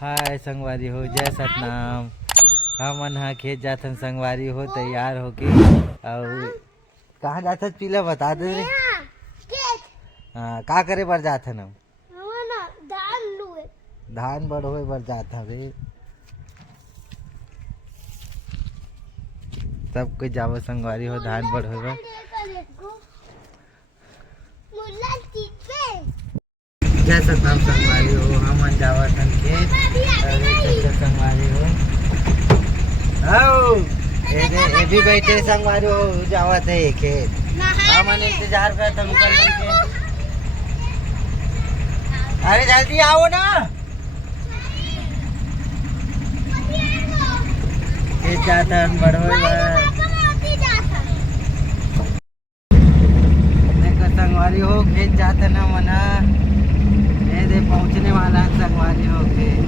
हाय संगवारी हो, जय सतनाम। हमन हा खेत जाथन संगवारी हो, तैयार होके। और कहाँ जाथन पीला बता दे रे। हाँ, का करे बर जाथन हम? धान बढ़ोए बर जाथन रे। सब कोई जावो संगवारी हो धान बढ़ोए बर। जय सतनाम संगवारी हो, हमन जावथन खेत। संगवारी हो ये भी बैठे संगवारी हो जावत है खेत। हमन इंतजार करत हम निकल के। अरे जल्दी आओ ना, खेत जाथन बढ़ोए बर। देखो संगवारी हो खेत जाथन हमन हा। ये दे पहुंचने वाला है संगवारी हो खेत।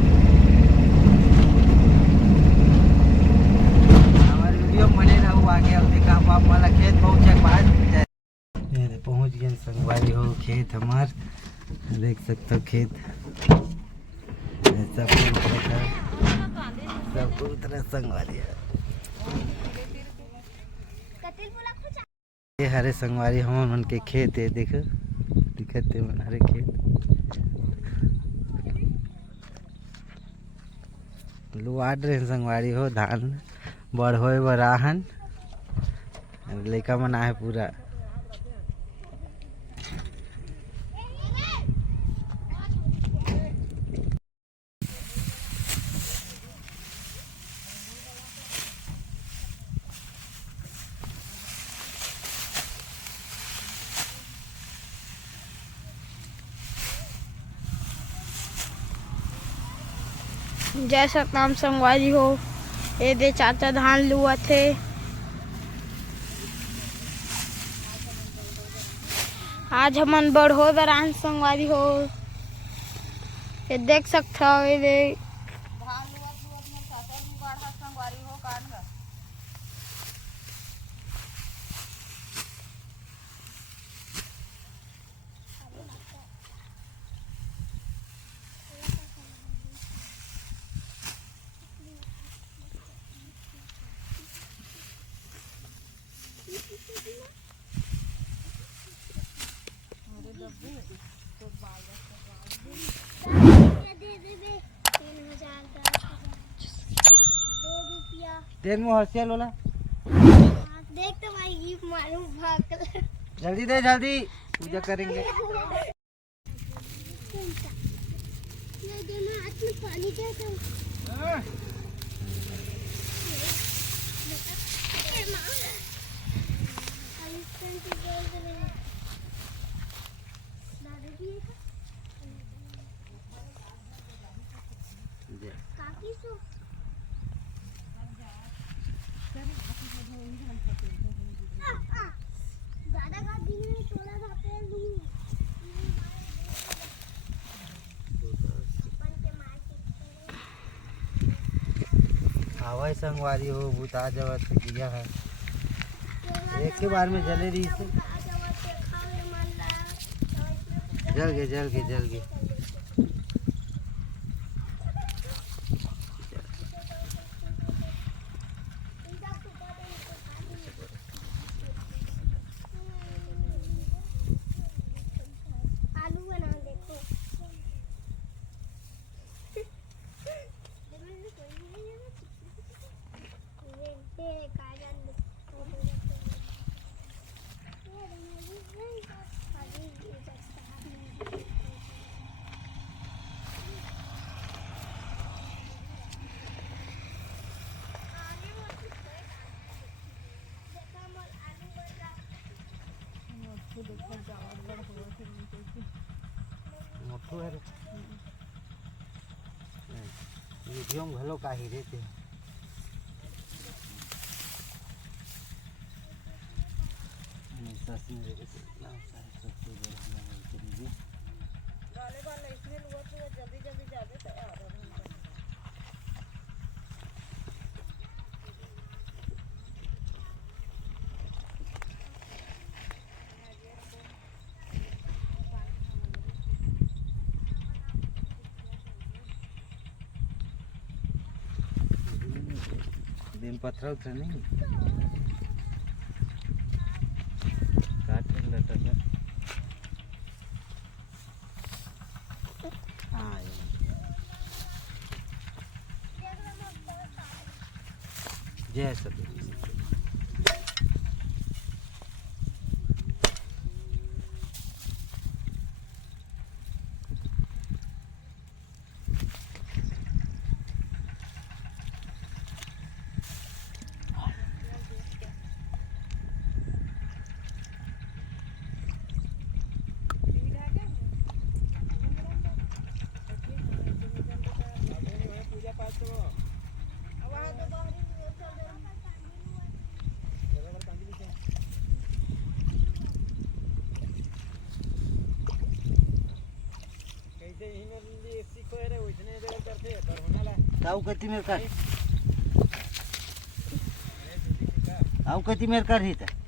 हमारे वीडियो में बने रहो आगे। अब देखा आप वाला खेत पहुंचे के बाद ये पहुंच गए संगवारी हो खेत हमार। देख सकते हो खेत सब उतरे संगवारी है। ये हरे संगवारी हम उनके खेत है, देखो दिखते हैं हरे खेत। लुआड रहे संगवारी हो धान बढ़ोए बर आहन। लइका मन आहे पूरा। जय सतनाम संगवारी हो, ये दे चाचा धान लुआ थे। आज हमन बढ़ो बरान संगवारी हो। ये देख सकते हो ये दे धान लुआ में चाचा भी बढ़ा संगवारी हो कान गा। तेन में हंसिया लोला देख तो भाई मालूम भाग। जल्दी दे जल्दी पूजा करेंगे। पानी हवाई संगवारी हो बुता जवत दिया है एक के बार में जले रही से। जल गए जल गए जल गए। मोटू है वीडियो में घलो का ही रहते जल्दी जल्दी जाते तैयार। दिन पत्थर उतर नहीं काट लटक हाँ जय सतगुरु आऊ कती मेर कर आऊ कती मेर कर ही था